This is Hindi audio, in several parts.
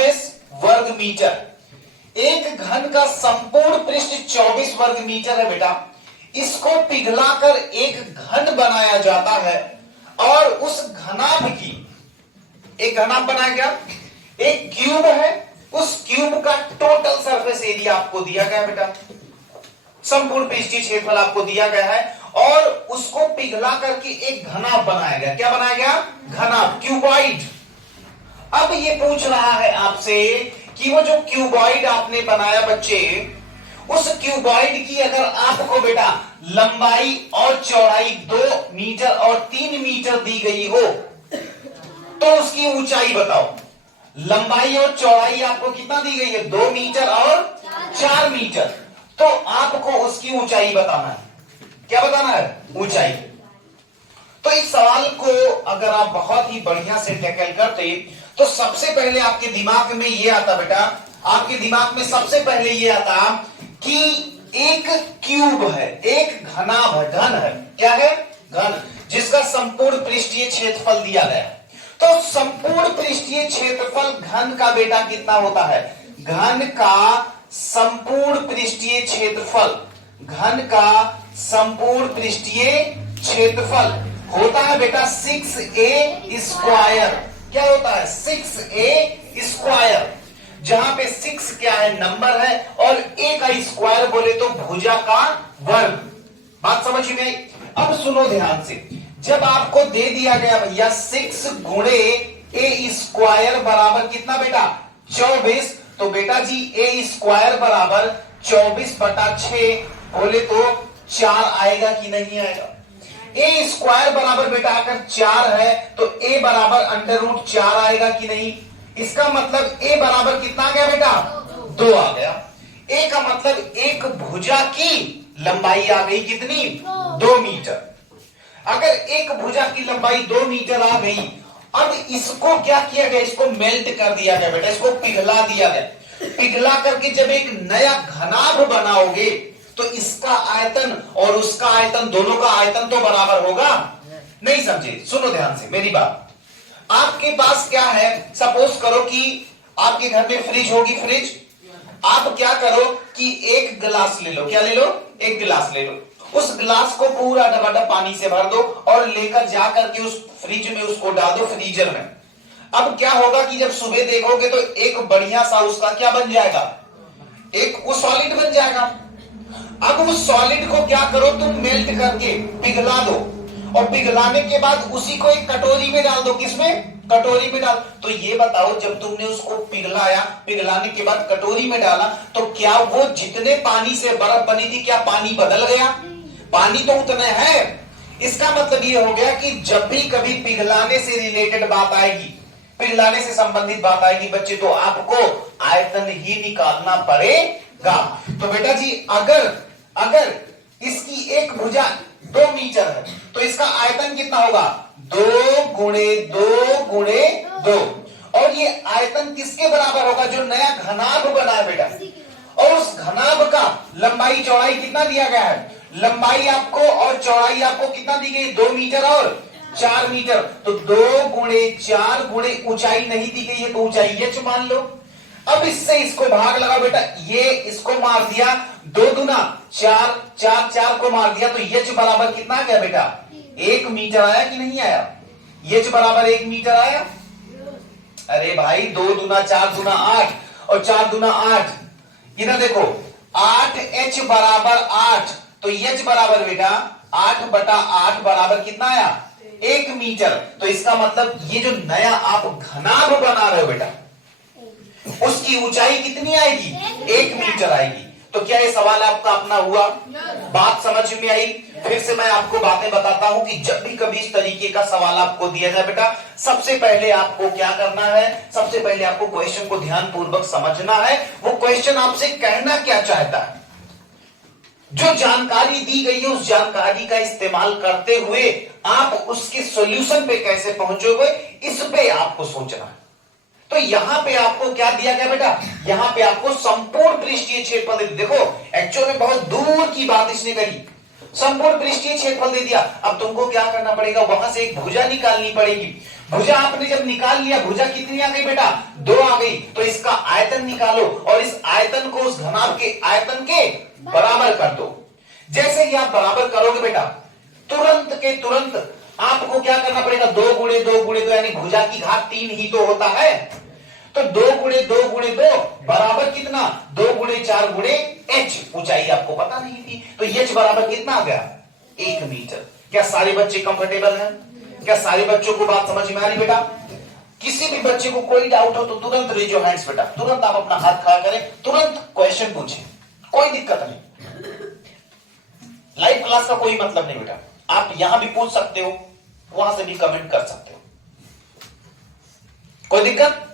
वर्ग मीटर। एक घन का संपूर्ण पृष्ठ 24 वर्ग मीटर है बेटा। इसको पिघलाकर एक घन बनाया जाता है और उस घनाभ की एक घनाभ बनाया गया, एक क्यूब है, उस क्यूब का टोटल सरफेस एरिया आपको दिया गया बेटा, संपूर्ण पृष्ठीय क्षेत्रफल आपको दिया गया है और उसको पिघला करके एक घनाभ बनाया गया। क्या बनाया गया? घनाभ, क्यूबॉइड। अब ये पूछ रहा है आपसे कि वो जो क्यूबॉइड आपने बनाया बच्चे, उस क्यूबॉइड की अगर आपको बेटा लंबाई और चौड़ाई 2 मीटर और 3 मीटर दी गई हो तो उसकी ऊंचाई बताओ। लंबाई और चौड़ाई आपको कितना दी गई है? 2 मीटर और 4 मीटर। तो आपको उसकी ऊंचाई बताना है। क्या बताना है? ऊंचाई। तो इस सवाल को अगर आप बहुत ही बढ़िया से टैकल करते तो सबसे पहले आपके दिमाग में यह आता बेटा, आपके दिमाग में सबसे पहले यह आता कि एक क्यूब है, एक घनाभ घन है। क्या है? घन, जिसका संपूर्ण पृष्ठीय क्षेत्रफल दिया गया। तो संपूर्ण पृष्ठीय क्षेत्रफल घन का बेटा कितना होता है? घन का संपूर्ण पृष्ठीय क्षेत्रफल, घन का संपूर्ण पृष्ठीय क्षेत्रफल होता है बेटा 6a स्क्वायर। क्या होता है? 6a स्क्वायर, जहां पे 6 क्या है? नंबर है और a का स्क्वायर बोले तो भुजा का वर्ग। बात समझ में आई? अब सुनो ध्यान से, जब आपको दे दिया गया भैया 6 गुणे a स्क्वायर बराबर कितना बेटा? 24। तो बेटा जी a स्क्वायर बराबर 24/6 बोले तो 4 आएगा कि नहीं आएगा? a स्क्वायर बराबर बेटा अगर 4 है तो a बराबर √4 आएगा कि नहीं? इसका मतलब a बराबर कितना आ गया बेटा? 2 आ गया। a का मतलब एक भुजा की लंबाई आ गई कितनी? 2 मीटर। अगर एक भुजा की लंबाई 2 मीटर आ गई, अब इसको क्या किया गया? इसको मेल्ट कर दिया गया बेटा, इसको पिघला दिया गया। पिघला करके जब एक नया घनाभ बनाओगे तो इसका आयतन और उसका आयतन, दोनों का आयतन तो बराबर होगा? नहीं समझे? सुनो ध्यान से मेरी बात। आपके पास क्या है? सपोज करो कि आपके घर में फ्रिज होगी, फ्रिज। आप क्या करो कि एक गिलास ले लो। क्या ले लो? एक गिलास ले लो। उस गिलास को पूरा डबाडब पानी से भर दो और लेकर जाकर के उस फ्रिज में उसको डाल दो, फ्रीजर में। अब क्या होगा कि जब सुबह देखोगे तो एक बढ़िया सा उसका क्या बन जाएगा? एक वो सॉलिड बन जाएगा। अब उस सॉलिड को क्या करो तुम? मेल्ट करके पिघला दो और पिघलाने के बाद उसी को एक कटोरी में डाल दो। किसमें? कटोरी में डाल। तो ये बताओ, जब तुमने उसको पिघलाया, पिघलाने के बाद कटोरी में डाला, तो क्या वो जितने पानी से बर्फ बनी थी, क्या पानी बदल गया? पानी तो उतने है। इसका मतलब ये हो गया कि जब भी कभी पिघलाने से रिलेटेड बात आएगी, पिघलाने से संबंधित बात आएगी बच्चे, तो आपको आयतन ही निकालना पड़ेगा। तो बेटा जी अगर इसकी एक भुजा 2 मीटर है तो इसका आयतन कितना होगा? 2 गुणे 2 गुणे 2। और ये आयतन किसके बराबर होगा? जो नया घनाभ बना है बेटा। और उस घनाभ का लंबाई चौड़ाई कितना दिया गया है? लंबाई आपको और चौड़ाई आपको कितना दी गई? 2 मीटर और 4 मीटर। तो 2 गुणे 4 गुणे ऊंचाई नहीं दी गई है तो ऊंचाई h मान लो। अब इससे इसको भाग लगाओ बेटा, ये इसको मार दिया 2 दूना 4, 4 4 को मार दिया तो h बराबर कितना आ गया बेटा? 1 मीटर आया कि नहीं आया? h बराबर 1 मीटर आया। अरे भाई 2 दूना 4 दूना 8 और 4 दूना 8, इधर देखो 8h बराबर 8। तो h बराबर बेटा 8/8 बराबर कितना आया? 1 मीटर। तो इसका मतलब ये जो नया आप घनाभ बना रहे हो बेटा, उसकी ऊंचाई कितनी आएगी? 1 मीटर आएगी। तो क्या ये सवाल आपका अपना हुआ? बात समझ में आई? फिर से मैं आपको बातें बताता हूं कि जब भी कभी इस तरीके का सवाल आपको दिया जाए बेटा, सबसे पहले आपको क्या करना है? सबसे पहले आपको क्वेश्चन को ध्यानपूर्वक समझना है। वो क्वेश्चन आपसे कहना क्या चाहता है, जो जानकारी दी गई है उस जानकारी का इस्तेमाल करते हुए आप उसके सॉल्यूशन पे कैसे पहुंचोगे, इस पे आपको सोचना है। तो यहां पे आपको क्या दिया गया बेटा? यहां पे आपको संपूर्ण पृष्ठीय क्षेत्रफल देखो, एक्चुअल में बहुत दूर की बात इसने करी। संपूर्ण पृष्ठीय क्षेत्रफल दे दिया। अब तुमको क्या करना पड़ेगा? वहां से एक भुजा निकालनी पड़ेगी। भुजा आपने जब निकाल लिया, भुजा कितनी आ गई बेटा? 2 आ गई। तो इसका आयतन निकालो और इस आयतन को उस घनाभ के आयतन के बराबर कर दो। जैसे ही आप बराबर करोगे बेटा, तुरंत के तुरंत आपको क्या करना पड़ेगा? 2 गुणे 2 गुणे 2 यानी भुजा की घात 3 ही तो होता है। तो 2 गुणे 2 गुणे 2 बराबर कितना? 2 गुणे 4 गुणे h। ऊंचाई आपको पता नहीं थी, तो h बराबर कितना आ गया? 1 मीटर। क्या सारे बच्चे कंफर्टेबल हैं? क्या सारे बच्चों को बात समझ में आ रही बेटा? किसी भी बच्चे को कोई डाउट हो तो तुरंत रेज योर हैंड्स बेटा, तुरंत आप अपना हाथ खड़ा करें, तुरंत क्वेश्चन पूछें, कोई दिक्कत नहीं। लाइव क्लास का कोई मतलब नहीं बेटा, आप यहां भी पूछ सकते हो, वहां से भी कमेंट कर सकते हो, कोई दिक्कत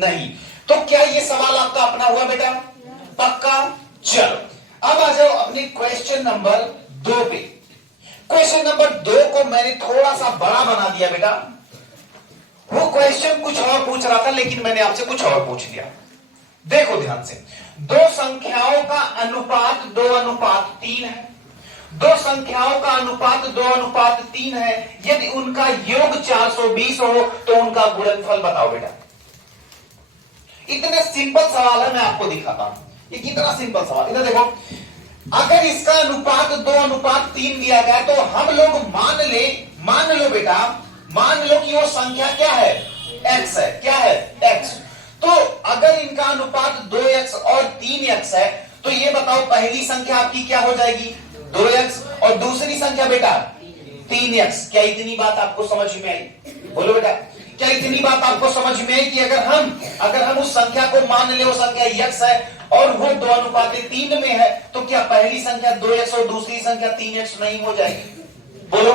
नहीं। तो क्या ये सवाल आपका अपना हुआ बेटा? पक्का? चलो अब आ जाओ अपने क्वेश्चन नंबर 2 पे। क्वेश्चन नंबर 2 को मैंने थोड़ा सा बड़ा बना दिया बेटा। वो क्वेश्चन कुछ और पूछ रहा था, लेकिन मैंने आपसे कुछ और पूछ लिया। देखो ध्यान से, 2 संख्याओं का अनुपात 2:3 है। 2 संख्याओं का अनुपात 2:3 है। यदि उनका योग 420 हो तो उनका गुणनफल बताओ बेटा। इतने सिंपल सवाल है, मैं आपको दिखाता हूं ये कितना सिंपल सवाल। इधर देखो, अगर इसका अनुपात 2:3 दिया गया तो हम लोग मान लो बेटा, मान लो कि वो संख्या क्या है? x है। क्या है? x। तो अगर इनका अनुपात 2x और 3x है तो ये बताओ पहली संख्या आपकी क्या हो जाएगी? 2x और दूसरी संख्या बेटा 3x। क्या इतनी बात आपको समझ में आई? बोलो बेटा, क्या इतनी बात आपको समझ में आई कि अगर हम उस संख्या को मान ले वो संख्या x है और वो 2:3 में है, तो क्या पहली संख्या 2x और दूसरी संख्या 3x नहीं हो जाएगी? बोलो,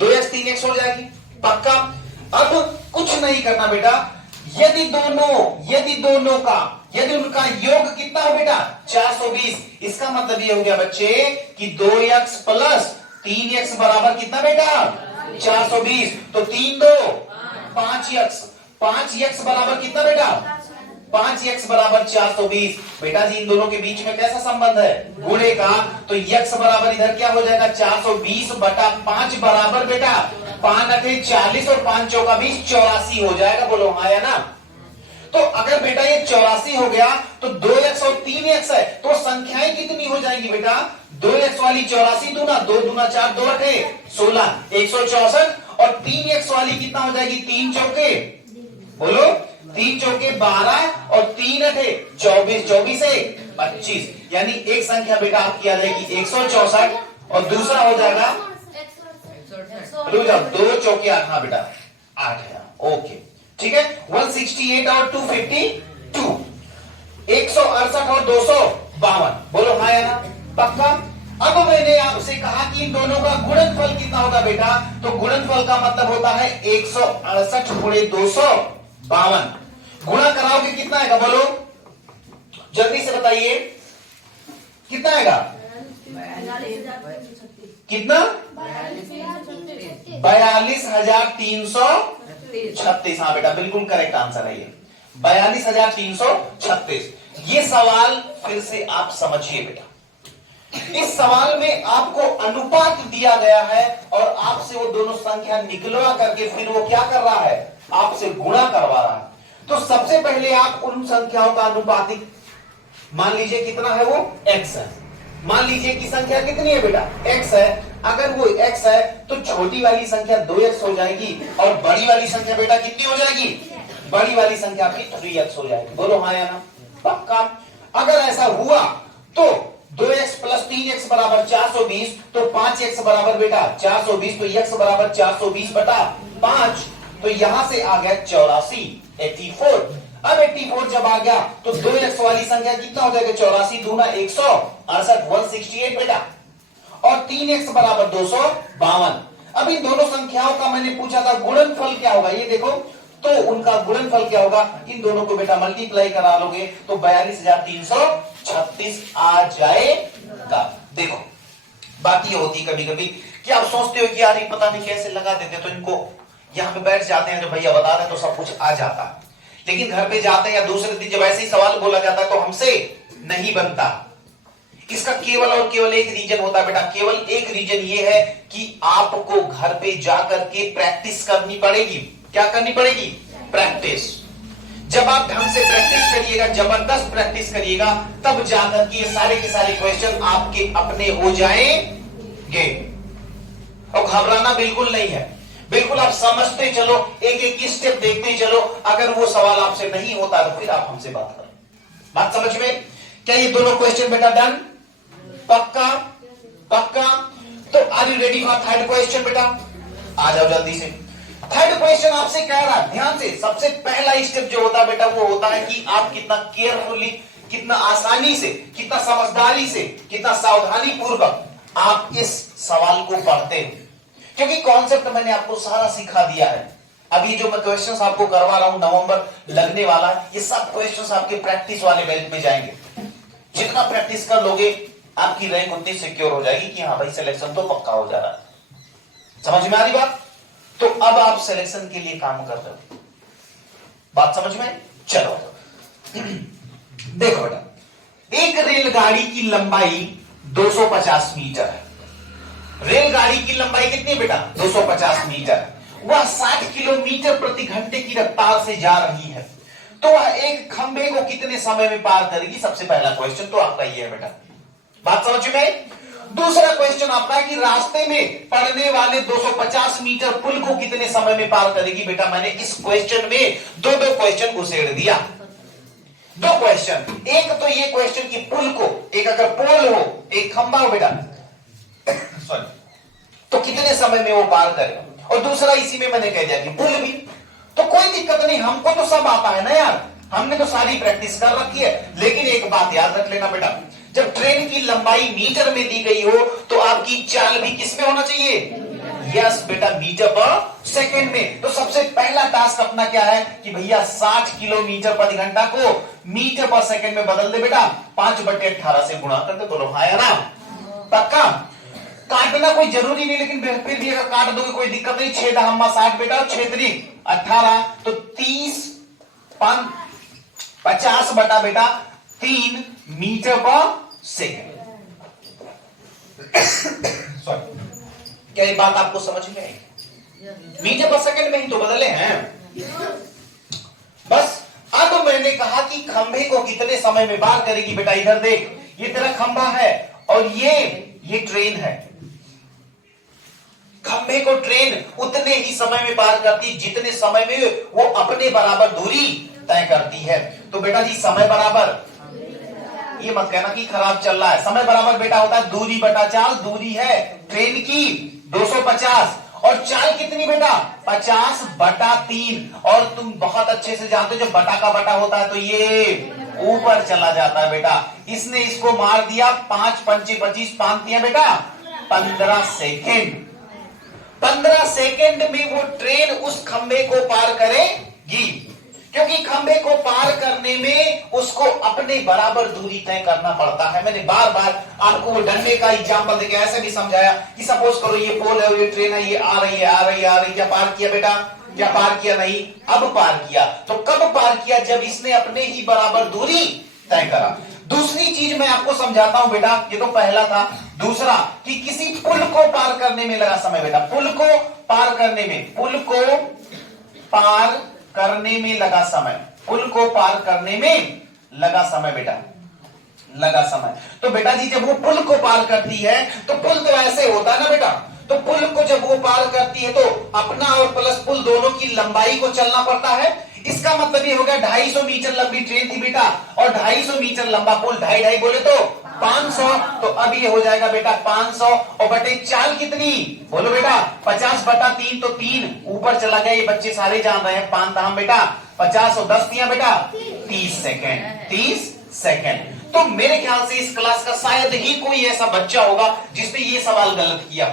2x 3x हो जाएगी पक्का। अब कुछ नहीं करना बेटा, यदि उनका योग कितना हो बेटा? 420। इसका मतलब ये हो गया बच्चे कि 2x प्लस 3x बराबर कितना बेटा? 420। तो 3 2 5x, 5x बराबर कितना बेटा? 5x बराबर 420। बेटा जी इन दोनों के बीच में कैसा संबंध है? गुणे का। तो x बराबर इधर क्या हो जाएगा? 420/5 बराबर बेटा 5 8 40 और 5 चौका 20 84 हो जाएगा। बोलो हाँ या ना? तो अगर बेटा ये 84 हो गया तो 2x और 3x है, तो संख्याएं कितनी हो जाएंगी बेटा? 2x वाली 84 दूना 2 दूना 4 2 8 16 164 और 3x वाली कितना हो जाएगी? 3 चौके बोलो 3 चौके 12 और 3 8 24 24 से 25। यानी एक संख्या बेटा आपकी आ जाएगी 164 और दूसरा हो जाएगा 2 चौके 8। हाँ बेटा 8 है। ओके ठीक है। 168 और 252, 168 और 252। बोलो हाँ या ना? पक्का। अब मैंने आपसे कहा कि इन दोनों का गुणनफल कितना होगा बेटा? तो गुणनफल का मतलब होता है 168 गुणे 252। गुणा कराओगे कितना आएगा? बोलो जल्दी से बताइए, कितना आएगा? कितना? 42,336। हाँ बेटा बिल्कुल करेक्ट आंसर है ये 42,336। ये सवाल फिर से आप समझिए बेटा। इस सवाल में आपको अनुपात दिया गया है और आपसे वो दोनों संख्या निकलवा करके फिर वो क्या कर रहा है? आपसे गुणा करवा रहा है। तो सबसे पहले आप उन संख्याओं का अनुपातिक मान लीजिए कितना है? वो x है। मान लीजिए कि संख्या कितनी है बेटा? x है। अगर वो x है तो छोटी वाली संख्या 2x हो जाएगी और बड़ी वाली संख्या बेटा कितनी हो जाएगी? बड़ी वाली संख्या आपकी 3x हो जाएगी। बोलो हाँ या ना? पक्का। अगर ऐसा हुआ तो 2x प्लस 3x बराबर 420, तो 5x बराबर बेटा 420, तो x बराबर 420/5। तो यहां से आ गया 84 84। अब 84 जब आ गया तो 2x वाली संख्या कितना हो जाएगा? 84 दूना 168 168 बेटा और 3x बराबर 252। अब इन दोनों संख्याओं का मैंने पूछा था गुणनफल क्या होगा? ये देखो, तो उनका गुणनफल क्या होगा? इन दोनों को बेटा मल्टीप्लाई करा लोगे तो 42,336 आ जाएगा। देखो बात ये होती कभी कभी कि आप सोचते हो कि यार ये पता नहीं कैसे लगा देते, तो इनको यहां पे बैठ जाते हैं, जो भैया बता रहे तो सब कुछ आ जाता। लेकिन घर पे जाते हैं या दूसरे दिन जब ऐसे ही सवाल बोला जाता है तो हमसे नहीं बनता। इसका केवल और केवल एक रीजन होता है बेटा, केवल एक रीजन ये है कि आपको घर पे जाकर के प्रैक्टिस करनी पड़ेगी। क्या करनी पड़ेगी? प्रैक्टिस। जब आप ढंग से प्रैक्टिस करिएगा, जबरदस्त प्रैक्टिस करिएगा, तब जाकर के सारे के सारे क्वेश्चन आपके अपने हो जाएंगे। और घबराना बिल्कुल नहीं है, बिल्कुल आप समझते चलो, एक एक स्टेप देखते चलो। अगर वो सवाल आपसे नहीं होता तो फिर आप हमसे बात करें। बात समझ में? क्या ये दोनों क्वेश्चन बेटा डन? पक्का? पक्का? तो are you ready for third question बेटा? आ जाओ जल्दी से। थर्ड क्वेश्चन आपसे कह रहा है, ध्यान से, सबसे पहला स्टेप जो होता है बेटा वो होता है कि आप कितना केयरफुली, कितना आसानी से, कितना समझदारी से, कितना सावधानी पूर्वक आप इस सवाल को पढ़ते हैं। क्योंकि कॉन्सेप्ट मैंने आपको सारा सिखा दिया है। अभी जो मैं क्वेश्चंस आपको करवा रहा हूं, नवंबर लगने वाला है, ये सब क्वेश्चंस आपके प्रैक्टिस वाले बेंच में जाएंगे। जितना प्रैक्टिस कर लोगे आपकी रैंक उतनी सिक्योर हो जाएगी कि हाँ भाई सिलेक्शन तो पक्का हो जा रहा है। समझ में आ रही बात? तो अब आप सिलेक्शन के लिए काम कर रहे हो। बात समझ में? चलो देखो बेटा, एक रेलगाड़ी की लंबाई 250 मीटर है। रेलगाड़ी की लंबाई कितनी बेटा? 250 मीटर। वह 60 किलोमीटर प्रति घंटे की रफ्तार से जा रही है, तो वह एक खंबे को कितने समय में पार करेगी? सबसे पहला क्वेश्चन तो आपका ये है बेटा। बात समझ में? दूसरा क्वेश्चन आपका है कि रास्ते में पड़ने वाले 250 मीटर पुल को कितने समय में पार करेगी? बेटा मैंने इस क्वेश्चन में दो क्वेश्चन घुसेड़ दिया। दो क्वेश्चन, एक तो ये क्वेश्चन कि पुल को, एक अगर पोल हो, एक खंबा हो बेटा सॉरी, तो कितने समय में वो पार करे, और दूसरा इसी में मैंने कह दिया कि पुल भी। तो कोई दिक्कत नहीं, हमको तो सब आता है ना यार, हमने तो सारी प्रैक्टिस कर रखी है। लेकिन एक बात याद रख लेना बेटा, जब ट्रेन की लंबाई मीटर में दी गई हो तो आपकी चाल भी किस में होना चाहिए? यस बेटा, मीटर पर सेकंड में। तो सबसे पहला टास्क अपना क्या है कि भैया 60 किलोमीटर प्रति घंटा को मीटर पर सेकंड में बदल दे बेटा, 5/18 से गुणा कर दे। बोलो हाँ या ना? पक्का? काटना कोई जरूरी नहीं, लेकिन फिर भी अगर काट दोगे कोई दिक्कत नहीं। 6 दहम्मा 60 बेटा, 6 त्रिक 18, तो 30 50 बटा बेटा 3 मीटर पर सेकंड। सॉरी, क्या ये बात आपको समझ में आई? मीटर पर सेकंड में ही तो बदले हैं। बस अब मैंने कहा कि खंभे को कितने समय में पार करेगी बेटा? इधर देख, ये तेरा खंभा है और ये ट्रेन है। खंभे को ट्रेन उतने ही समय में पार करती है जितने समय में वो अपने बराबर दूरी तय करती है। तो बेटा जी समय बराबर, ये मत कहना कि खराब चल रहा है, समय बराबर बेटा होता है दूरी बटा चाल। दूरी है ट्रेन की 250 और चाल कितनी बेटा? 50/3। और तुम बहुत अच्छे से जानते हो जब बटा का बटा होता है तो ये ऊपर चला जाता है बेटा। इसने इसको मार दिया, 5 पंचे 25, 5 दिया बेटा 15 सेकेंड। 15 सेकेंड में वो ट्रेन उस खंबे को पार करेगी, क्योंकि खंबे को पार करने में उसको अपने बराबर दूरी तय करना पड़ता है। मैंने बार बार आपको वो डंडे का एग्जांपल देके ऐसे भी समझाया कि सपोज करो ये पोल है, ये ट्रेन है, ये आ रही है, आ रही है, आ रही है। क्या पार किया बेटा? क्या पार किया? नहीं। अब पार किया। तो कब पार किया? जब इसने अपने ही बराबर दूरी तय करा। दूसरी चीज मैं आपको समझाता हूं बेटा, ये तो पहला था। दूसरा कि किसी पुल को पार करने में लगा समय बेटा, पुल को पार करने में, पुल को पार करने में लगा समय, पुल को पार करने में लगा समय बेटा, लगा समय। तो बेटा जी जब वो पुल को पार करती है तो पुल तो ऐसे होता है ना बेटा, तो पुल को जब वो पार करती है तो अपना और प्लस पुल दोनों की लंबाई को चलना पड़ता है। इसका मतलब ये हो गया 250 मीटर लंबी ट्रेन थी बेटा और 250 मीटर लंबा पुल, 2.5 बोले तो 500। तो अब ये हो जाएगा बेटा 500 और बटे चाल कितनी? बोलो बेटा 50/3, तो 3 ऊपर चला गया। ये बच्चे सारे जान रहे हैं, 5 दाम बेटा 50 और 10 दिया बेटा 30 सेकेंड, 30 सेकेंड। तो मेरे ख्याल से इस क्लास का शायद ही कोई ऐसा बच्चा होगा जिसने ये सवाल गलत किया,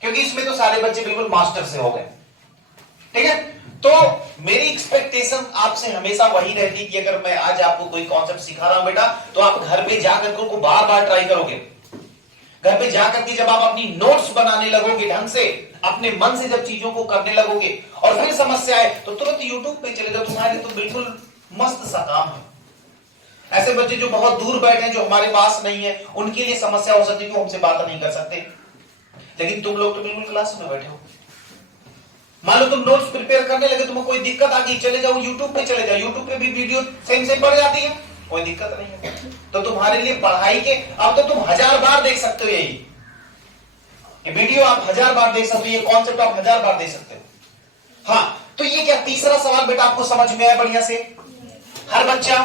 क्योंकि इसमें तो सारे बच्चे बिल्कुल मास्टर से हो गए। ठीक है, तो मेरी एक्सपेक्टेशन आपसे हमेशा वही रहती कि अगर मैं आज आपको कोई कॉन्सेप्ट सिखा रहा हूं बेटा तो आप घर पे जाकर उनको बार बार ट्राई करोगे। घर पे जाकर के जब आप अपनी नोट्स बनाने लगोगे, ढंग से अपने मन से जब चीजों को करने लगोगे और फिर समस्या आए तो तुरंत यूट्यूब पे चले जाओ, तुम्हारे तो बिल्कुल मस्त सा काम है। ऐसे बच्चे जो बहुत दूर बैठे हैं, जो हमारे पास नहीं है, उनके लिए समस्या हो सकती है कि वो हमसे बात नहीं कर सकते, लेकिन तुम लोग तो बिल्कुल क्लास में बैठे हो। मान लो तुम नोट्स प्रिपेयर करने लगे, तुम्हें कोई दिक्कत आ गई, चले जाओ यूट्यूब पे, चले जाओ यूट्यूब पे भी वीडियो सेम सेम पड़ जाती है, कोई दिक्कत नहीं है। तो तुम्हारे लिए पढ़ाई के अब तो तुम 1000 बार देख सकते हो, यही वीडियो आप 1000 बार देख सकते हो, ये कॉन्सेप्ट आप 1000 बार देख सकते हो। हाँ, तो ये क्या तीसरा सवाल बेटा आपको समझ में आया बढ़िया से? हर बच्चा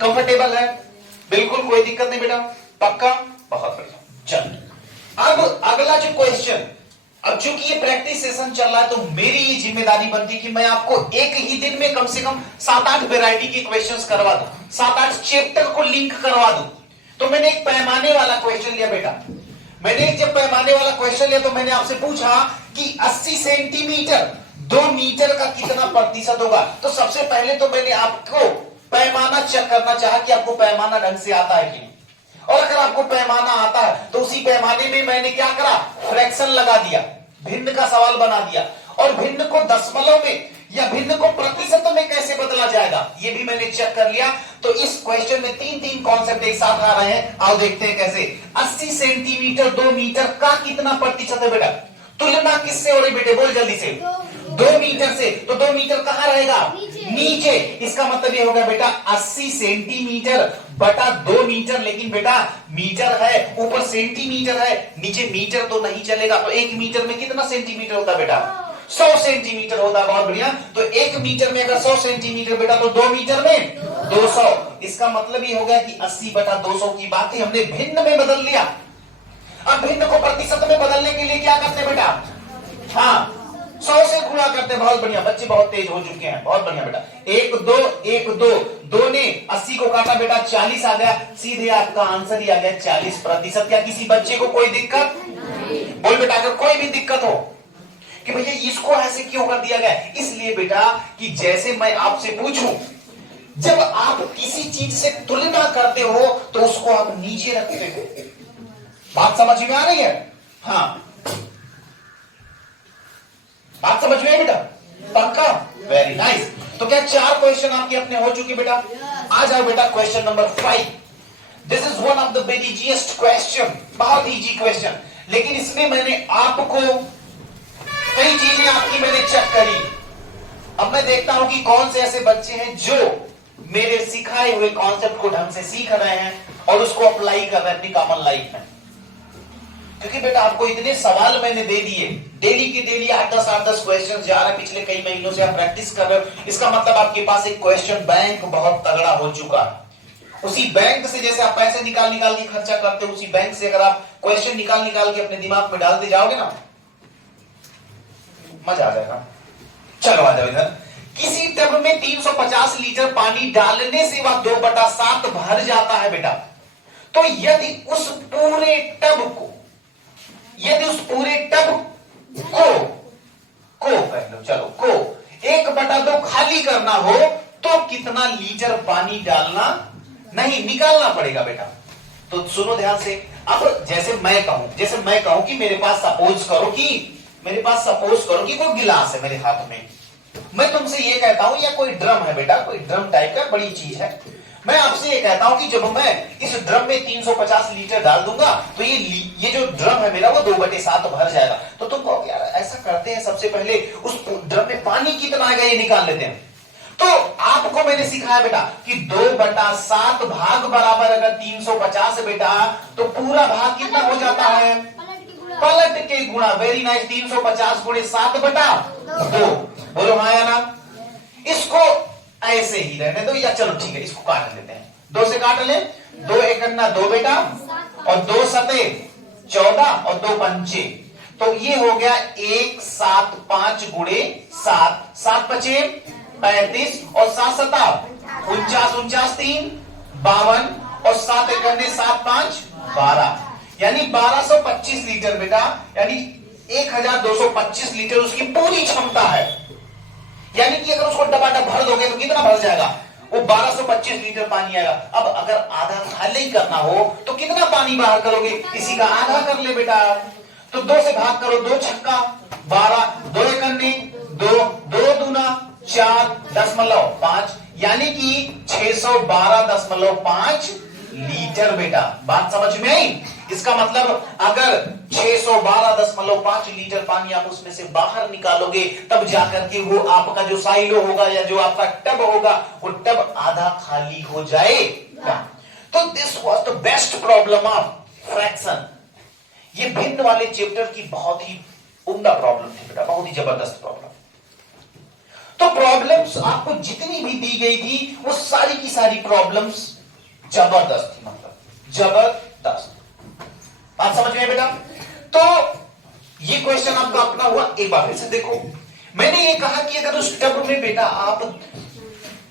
कंफर्टेबल है? बिल्कुल कोई दिक्कत नहीं बेटा, पक्का? बहुत बढ़िया। चल अब अगला जो क्वेश्चन, अब चूंकि ये प्रैक्टिस सेशन चल रहा है तो मेरी ये जिम्मेदारी बनती है कि मैं आपको एक ही दिन में कम से कम 7-8 वैरायटी के क्वेश्चंस करवा दूं, 7-8 चैप्टर को लिंक करवा दूं। तो मैंने एक पैमाने वाला क्वेश्चन लिया बेटा, मैंने जब पैमाने वाला क्वेश्चन लिया तो मैंने आपसे पूछा कि 80 सेंटीमीटर 2 मीटर का कितना प्रतिशत होगा। तो सबसे पहले तो मैंने आपको पैमाना चेक करना चाहा कि आपको पैमाना ढंग से आता है कि नहीं, और अगर आपको पैमाना आता है तो उसी पैमाने में मैंने क्या करा, फ्रैक्शन लगा दिया, भिन्न का सवाल बना दिया, और भिन्न को दशमलव में या भिन्न को प्रतिशत में कैसे बदला जाएगा ये भी मैंने चेक कर लिया। तो इस क्वेश्चन में 3 कॉन्सेप्ट एक साथ आ रहे हैं, आओ देखते हैं कैसे। 80 सेंटीमीटर 2 मीटर का कितना प्रतिशत है बेटा? तुलना किससे हो रही बेटे, बोल जल्दी से। 2 मीटर से, तो 2 मीटर कहां रहेगा? नीचे। इसका मतलब ये होगा बेटा 80 सेंटीमीटर बटा 2 मीटर, लेकिन बेटा मीटर है, ऊपर सेंटीमीटर है, नीचे मीटर तो नहीं चलेगा। तो 1 मीटर में कितना सेंटीमीटर होता है बेटा? 100 सेंटीमीटर होता है। बहुत बढ़िया। तो 1 मीटर में अगर 100 सेंटीमीटर बेटा, तो 2 मीटर में 200। इसका मतलब ये हो गया कि 80 बटा 200 की बात ही हमने भिन्न में बदल लिया। अब भिन्न को प्रतिशत में बदलने के लिए क्या करते बेटा? हाँ, 100 से गुणा करते। बहुत बढ़िया, बच्चे बहुत तेज हो चुके हैं, बहुत बढ़िया बेटा। 1 2 1 2 2 ने 80 को काटा बेटा, 40 आ गया, सीधे आपका आंसर ही आ गया 40%। क्या किसी बच्चे को कोई दिक्कत? बोल बेटा, अगर कोई भी दिक्कत हो कि भैया इसको ऐसे क्यों कर दिया गया, इसलिए बेटा कि जैसे मैं आपसे पूछूं, जब आप किसी चीज से तुलना करते हो तो उसको आप नीचे रखते हो। बात समझ में आ रही है? हाँ, बात समझ में आई बेटा? पक्का? Very nice. तो क्या 4 क्वेश्चन आपके अपने हो चुके बेटा? आ जाओ बेटा question number 5। This is one of the very easiest question, बहुत इजी क्वेश्चन, लेकिन इसमें मैंने आपको कई चीजें आपकी मैंने चेक करी। अब मैं देखता हूं कि कौन से ऐसे बच्चे हैं जो मेरे सिखाए हुए कॉन्सेप्ट को ढंग से सीख रहे हैं और उसको अप्लाई कर रहे हैं अपनी कॉमन लाइफ में। क्योंकि बेटा आपको इतने सवाल मैंने दे दिए, डेली के डेली 8-10 क्वेश्चन जा रहे हैं, पिछले कई महीनों से आप प्रैक्टिस कर रहे हो। इसका मतलब आपके पास एक क्वेश्चन बैंक बहुत तगड़ा हो चुका है। उसी बैंक से जैसे आप पैसे निकाल निकाल के खर्चा करते हो, उसी बैंक से अगर आप क्वेश्चन निकाल निकाल के अपने दिमाग में डालते जाओगे ना, मजा आ जाएगा। चलो आ जाओ इधर। किसी टब में 350 लीटर पानी डालने से वह 2/7 भर जाता है बेटा। तो यदि उस पूरे टब को कह लो, चलो को 1/2 खाली करना हो तो कितना लीटर पानी डालना, नहीं निकालना पड़ेगा बेटा। तो सुनो ध्यान से। अब जैसे मैं कहूं कि मेरे पास सपोज करो कि कोई गिलास है मेरे हाथ में, मैं तुमसे ये कहता हूं, या कोई ड्रम है बेटा, कोई ड्रम टाइप का बड़ी चीज है, मैं आपसे ये कहता हूं कि जब मैं इस ड्रम में 350 लीटर डाल दूंगा तो ये जो ड्रम है मेरा वो 2/7 भर जाएगा। तो तुम कहो यार ऐसा करते हैं, सबसे पहले उस ड्रम में पानी कितना आएगा ये निकाल लेते हैं। तो आपको मैंने सिखाया बेटा कि 2/7 भाग बराबर अगर 350 बेटा, तो पूरा भाग कितना हो जाता है? पलट के गुणा। Very nice. 350 गुणे 7/2। बोलो हाँ या ना? इसको ऐसे ही रहने दो, या चलो ठीक है इसको काट लेते हैं, 2 से काट ले। 2 एकन्ना 2 बेटा, और 2 सते 14 और 2 पंचे, तो ये हो गया 175 गुणे 7, 7 पचे 35 और 7 सता 49, 3 52 और 7 एकन्ने 7 5 12, यानी 1225 लीटर बेटा, यानी 1225 लीटर उसकी पूरी क्षमता है। यानी कि अगर उसको डबाडब भर दोगे तो कितना भर जाएगा? वो 1225 लीटर पानी आएगा। अब अगर आधा खाली करना हो तो कितना पानी बाहर करोगे? किसी का आधा कर ले बेटा। तो 2 से भाग करो, 2 छक्का 12, 2 एकन्ने 2, 2 दूना 4 दशमलव 5, यानी कि 612.5 लीटर बेटा। बात समझ में आई? इसका मतलब अगर 612.5 लीटर पानी आप उसमें से बाहर निकालोगे तब जाकर के वो आपका जो साइलो होगा या जो आपका टब होगा वो टब आधा खाली हो जाएगा। तो this was the best problem of fraction. ये भिन्न वाले चैप्टर की बहुत ही उम्दा प्रॉब्लम थी बेटा, बहुत ही जबरदस्त प्रॉब्लम। तो प्रॉब्लम्स आपको जितनी भी दी गई थी वो सारी की सारी प्रॉब्लम्स जबरदस्त थी, मतलब जबरदस्त। बात समझ में बेटा? तो ये क्वेश्चन आपका अपना हुआ। एक बार फिर से देखो, मैंने ये कहा कि अगर उस टब में बेटा आप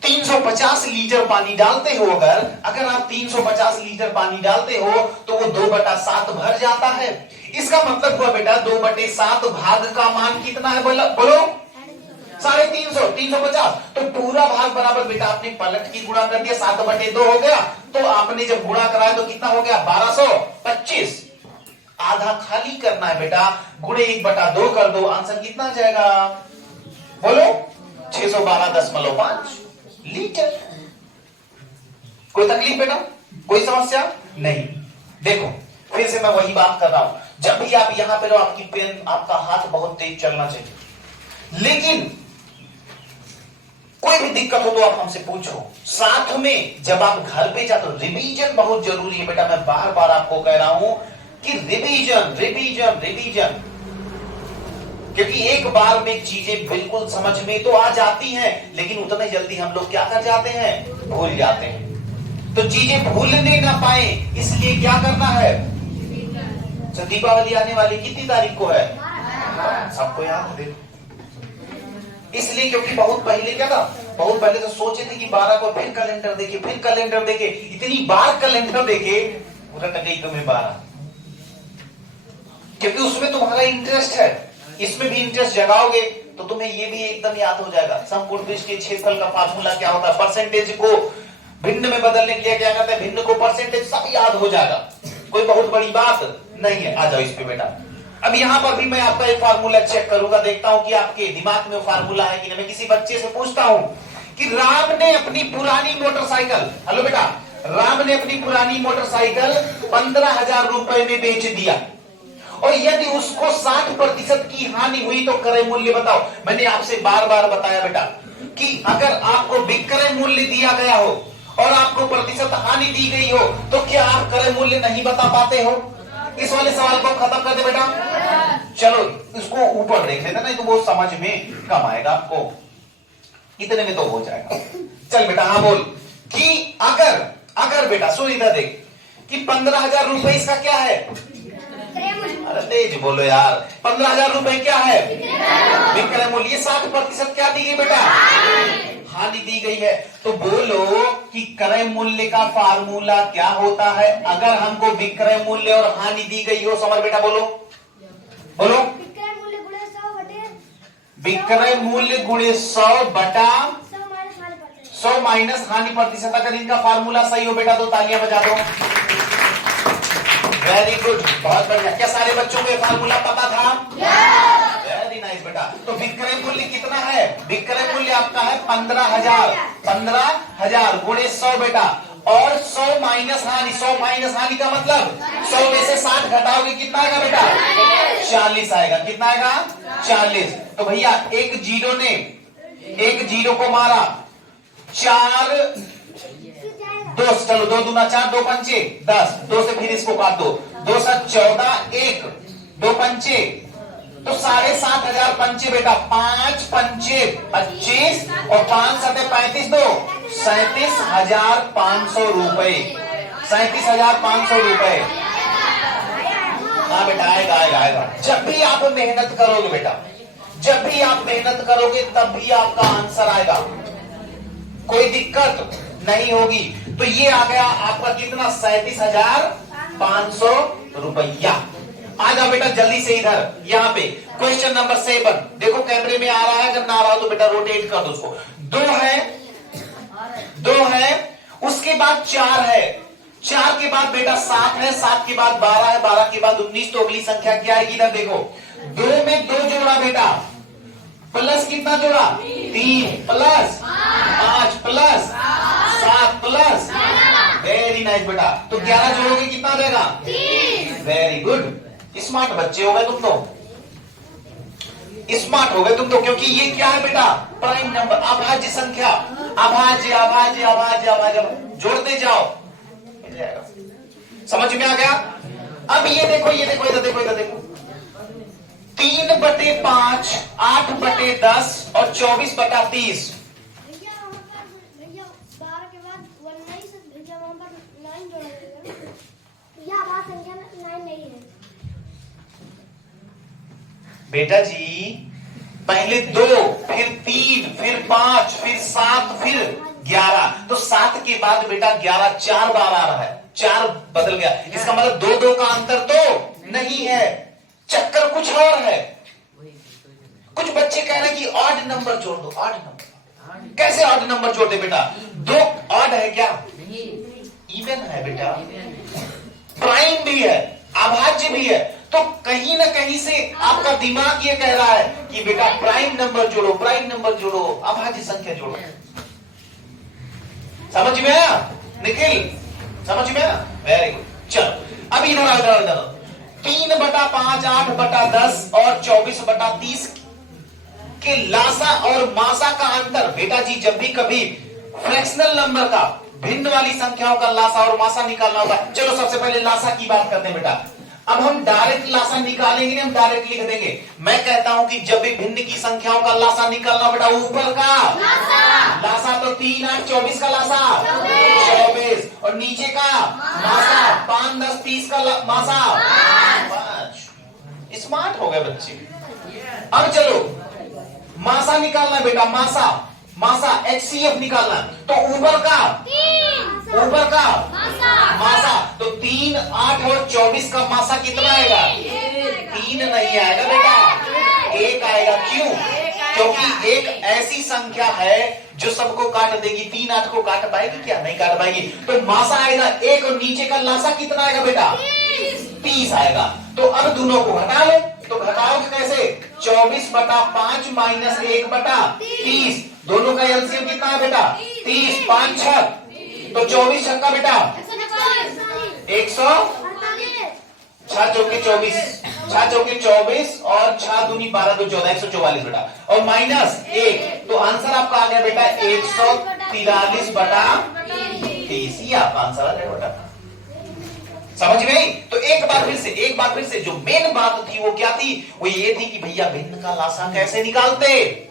350 लीटर पानी डालते हो, अगर आप 350 लीटर पानी डालते हो तो वो 2/7 भर जाता है। इसका मतलब हुआ बेटा 2/7 भाग का मान कितना है? बोलो 350, 350। तो पूरा भाग बराबर बेटा आपने पलट की गुणा कर दिया, 7/2 हो गया। तो आपने जब गुणा कराया तो कितना हो गया? 1225। आधा खाली करना है बेटा, गुणे 1/2 कर दो, आंसर कितना आ जाएगा? बोलो 612.5 लीटर। कोई तकलीफ बेटा? कोई समस्या नहीं? देखो फिर से मैं वही बात कर रहा हूं, जब भी आप यहां पे रहो आपकी पेन, आपका हाथ बहुत तेज चलना चाहिए। लेकिन कोई भी दिक्कत हो तो आप हमसे पूछो। साथ में जब आप घर पे जाते हो, रिवीजन बहुत जरूरी है बेटा। मैं बार बार आपको कह रहा हूं कि रिवीजन रिवीजन रिवीजन, क्योंकि एक बार में चीजें बिल्कुल समझ में तो आ जाती हैं, लेकिन उतने जल्दी हम लोग क्या कर जाते हैं? भूल जाते हैं। तो चीजें भूलने ना पाए इसलिए क्या करना है? तो दीपावली आने वाली कितनी तारीख को है? सबको याद है। इसलिए क्योंकि बहुत पहले क्या था, बहुत पहले तो सोचे थे कि 12 को फिर कैलेंडर देखे, फिर कैलेंडर देखे, इतनी बार कैलेंडर देखे पूरा कटे तुम्हें 12, क्योंकि उसमें तुम्हारा इंटरेस्ट है। इसमें भी इंटरेस्ट जगाओगे तो तुम्हें ये भी एकदम याद हो जाएगा। संपूर्ण पृष्ठ के क्षेत्रफल का फार्मूला क्या होता है, परसेंटेज को भिन्न में बदलने के लिए क्या करते हैं, भिन्न को परसेंटेज, सब याद हो जाएगा। कोई बहुत बड़ी बात नहीं है। आ जाओ इस पे बेटा। अब यहां पर भी मैं आपका एक फार्मूला चेक करूंगा, देखता हूं कि आपके दिमाग में फार्मूला है कि नहीं। मैं किसी बच्चे से पूछता हूं कि राम ने अपनी पुरानी मोटरसाइकिल, हेलो बेटा, राम ने अपनी पुरानी मोटरसाइकिल 15,000 रुपए में बेच दिया और यदि उसको 60% की हानि हुई तो क्रय मूल्य बताओ। मैंने आपसे बार बार बताया बेटा कि अगर आपको विक्रय मूल्य दिया गया हो और आपको प्रतिशत हानि दी गई हो तो क्या आप क्रय मूल्य नहीं बता पाते हो? इस वाले सवाल को खत्म कर दे बेटा। चलो इसको ऊपर देख लेते, नहीं तो वो समझ में कम आएगा आपको, इतने में तो हो जाएगा। चल बेटा हाँ बोल कि अगर बेटा सुन इधर देख कि 15,000 रुपए इसका क्या है? अरे तेज बोलो यार, 15,000 रुपए क्या है? विक्रय मूल्य। 60% क्या दी गई बेटा? हानि दी गई है। तो बोलो कि क्रय मूल्य का फार्मूला क्या होता है अगर हमको विक्रय मूल्य और हानि दी गई हो? समर बेटा बोलो बोलो। विक्रय मूल्य गुणे 100 बटा 100 माइनस हानि प्रतिशत। अगर इनका फार्मूला सही हो बेटा तो तालियां बजा दो। वेरी गुड, बहुत बढ़िया। क्या सारे बच्चों को ये फार्मूला पता था? वेरी नाइस बेटा। तो विक्रय मूल्य कितना है? विक्रय मूल्य आपका है 15,000। 15,000 गुणे 100 बेटा, और 100 माइनस हानि। 100 माइनस हानि का मतलब 100 में से 60 घटाओगे कितना आएगा बेटा? 40 आएगा। कितना आएगा? 40। तो भैया एक जीरो को मारा, 4 2, चलो 2 दूना 4, 2 पंचे 10, 2 से फिर इसको काट दो, 2 7 14, 1 2 पंचे, तो 7,500 पंचे बेटा, 5 पंचे 25 और 5 7 35, 2 37,500 रुपए। 37,500 रुपए। हाँ बेटा आएगा आएगा आएगा। जब भी आप मेहनत करोगे बेटा, जब भी आप मेहनत करोगे तब भी आपका आंसर आएगा, कोई दिक्कत नहीं होगी। तो ये आ गया आपका कितना? 37,500 रुपया। आ जाओ बेटा जल्दी से इधर, यहाँ पे क्वेश्चन नंबर 7 देखो, कैमरे में आ रहा है, अगर ना आ रहा हो तो बेटा रोटेट कर दो उसको। 2 है, उसके बाद 4 है, 4 के बाद बेटा 7 है, 7 के बाद 12 है, 12 के बाद 19, तो अगली संख्या क्या आएगी? इधर देखो, 2 में 2 जोड़ा बेटा, प्लस कितना जोड़ा? 3 plus 5 plus 7 plus, very nice बेटा। तो 11 जोड़ोगे कितना आ जाएगा? 30। वेरी गुड, स्मार्ट बच्चे हो गए तुम तो, स्मार्ट हो गए तुम तो, क्योंकि ये क्या है बेटा? प्राइम नंबर, अभाज्य संख्या। अभाज्य अभाज्य अभाज्य अभाज्य, जोड़ते जाओ, मिल जाएगा। समझ में आ गया? अब ये देखो, ये देखो, इधर देखो, इधर देखो, 3/5, 8/10 और 24/30। भैया 12 के बाद 19 भैया वहां पर 9 जोड़ा जाएगा। भैया आवाज संख्या 9 नहीं है बेटा जी, पहले 2, फिर 3, फिर 5, फिर 7, फिर 11। तो 7 के बाद बेटा 11 4 बार आ रहा है, 4 बदल गया। इसका मतलब 2-2 का अंतर तो नहीं है, चक्कर कुछ और है। कुछ बच्चे कह रहे हैं कि ऑड नंबर जोड़ दो, ऑड नंबर। कैसे ऑड नंबर जोड़ दे बेटा? 2 ऑड है क्या? इवन है बेटा, प्राइम भी है, अभाज्य भी है। तो कहीं ना कहीं से आपका दिमाग ये कह रहा है कि बेटा प्राइम नंबर जोड़ो, प्राइम नंबर जोड़ो, अभाज्य संख्या जोड़ो। समझ में आया निखिल? समझ में आया? Very good. चलो अब इधर आओ, इधर इधर 3/5, 8/10 और 24/30 के लासा और मासा का अंतर। बेटा जी, जब भी कभी फ्रैक्शनल नंबर का, भिन्न वाली संख्याओं का लासा और मासा निकालना होगा। चलो सबसे पहले लासा की बात करते हैं बेटा। अब हम डायरेक्ट लासा निकालेंगे नहीं, हम डायरेक्ट लिख देंगे। मैं कहता हूं कि जब भी भिन्न की संख्याओं का लासा निकालना बेटा, ऊपर का लासा तो 3, 8, 24 का लासा 24, और नीचे का मासा 5, 10, 30 का मासा 5। स्मार्ट हो गए बच्चे। अब चलो मासा निकालना बेटा, मासा, मासा HCF निकालना। तो ऊपर का मासा तो 3, 8 और 24 का मासा कितना आएगा? 3 नहीं आएगा बेटा, 1 आएगा। क्यों? क्योंकि एक ऐसी संख्या है जो सबको काट देगी। 3, 8 को काट पाएगी क्या? नहीं काट पाएगी। तो मासा आएगा 1 और नीचे का लासा कितना आएगा बेटा? 30 आएगा। तो अब दोनों को घटा लो। तो घटाओगे कैसे? 24/5 माइनस 1/30। दोनों का एलसीएम कितना है बेटा? 30, 5 6, तो 24 छक्का बेटा 100, 6 चौके 24, 6 चौके 24 और 6 दूनी 12, 2 14, 144 बेटा, और माइनस 1। तो आंसर आपका आ गया बेटा 143/30। ये आपका आंसर आ गया बेटा। समझ में आई? तो एक बार फिर से जो मेन बात थी वो क्या थी? वो ये थी कि भैया भिन्न का लासा कैसे निकालते?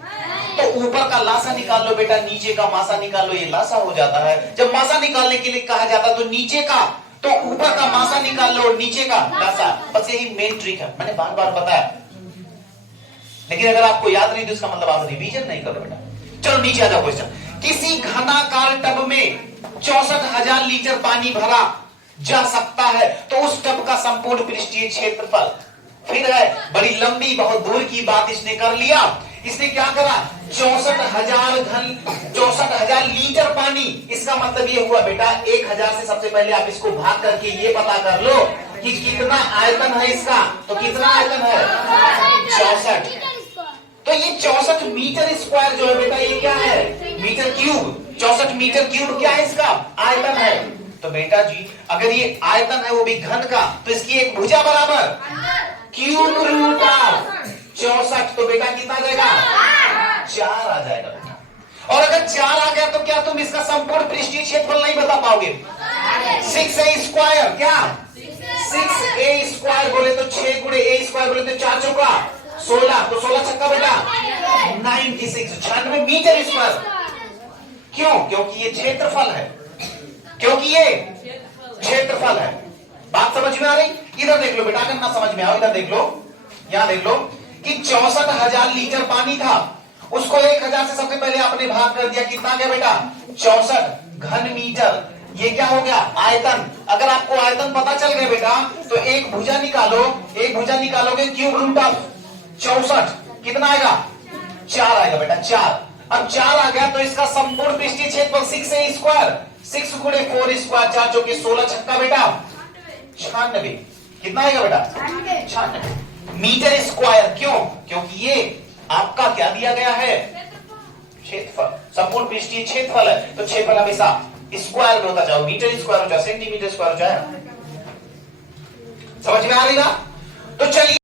तो ऊपर का लासा निकाल लो बेटा, नीचे का मासा निकाल लो, ये लासा हो जाता है। जब मासा निकालने के लिए कहा जाता तो नीचे का, तो ऊपर का मासा निकाल लो, नीचे का लासा। बस यही मेन ट्रिक है, मैंने बार बार बताया। लेकिन अगर आपको याद नहीं तो इसका मतलब आप रिवीजन नहीं करो बेटा। चलो नीचे आ जाओ क्वेश्चन। किसी घनाकार टब में 64,000 लीटर पानी भरा जा सकता है, तो उस टब का संपूर्ण पृष्ठीय क्षेत्रफल। फिर है बड़ी लंबी, बहुत दूर की बात इसने कर लिया। इसने क्या करा? 64,000 लीटर पानी। इसका मतलब ये हुआ बेटा 1000 से सबसे पहले आप इसको भाग करके ये पता कर लो कि कितना आयतन है इसका। तो कितना आयतन है? 64। तो ये 64 मीटर स्क्वायर जो है बेटा, ये क्या है? Metre cube. 64 मीटर क्यूब क्या है इसका? आयतन है। तो बेटा जी अगर ये आयतन है वो भी घन का, तो इसकी एक भुजा बराबर क्यूब रूट ऑफ 64। तो बेटा कितना आ जाएगा? 4 आ जाएगा बेटा। और अगर 4 आ गया तो क्या तुम इसका संपूर्ण पृष्ठीय क्षेत्रफल नहीं बता पाओगे? 6a स्क्वायर, क्या 6a स्क्वायर बोले तो 6 गुणे a स्क्वायर बोले तो 4 चौका 16, तो 16 छक्का बेटा 96 मीटर स्क्वायर। क्यों? क्योंकि ये क्षेत्रफल है, क्योंकि ये क्षेत्रफल है। बात समझ में आ रही? इधर देख लो बेटा, अगर ना समझ में आओ इधर देख लो, यहां देख लो कि 64,000 लीटर पानी था, उसको 1000 से सबसे पहले आपने भाग कर दिया। कितना गया बेटा? 64 घन मीटर। ये क्या हो गया? आयतन। अगर आपको आयतन पता चल गया बेटा तो एक भुजा निकालो, एक भुजा निकालोगे क्यूब रूट ऑफ 64, कितना आएगा? 4 आएगा बेटा, 4। अब 4 आ गया तो इसका संपूर्ण पृष्ठीय क्षेत्रफल 6a स्क्वायर, 6 गुणे 4 स्क्वायर, 4 चौके 16 छक्का बेटा 96। कितना आएगा बेटा? 96 मीटर स्क्वायर। क्यों? क्योंकि ये आपका क्या दिया गया है? क्षेत्रफल, संपूर्ण पृष्ठीय क्षेत्रफल है। तो क्षेत्रफल हमेशा स्क्वायर में होता जाओ, मीटर स्क्वायर हो जाए, सेंटीमीटर स्क्वायर हो जाए। समझ में आ रही बात? तो चलिए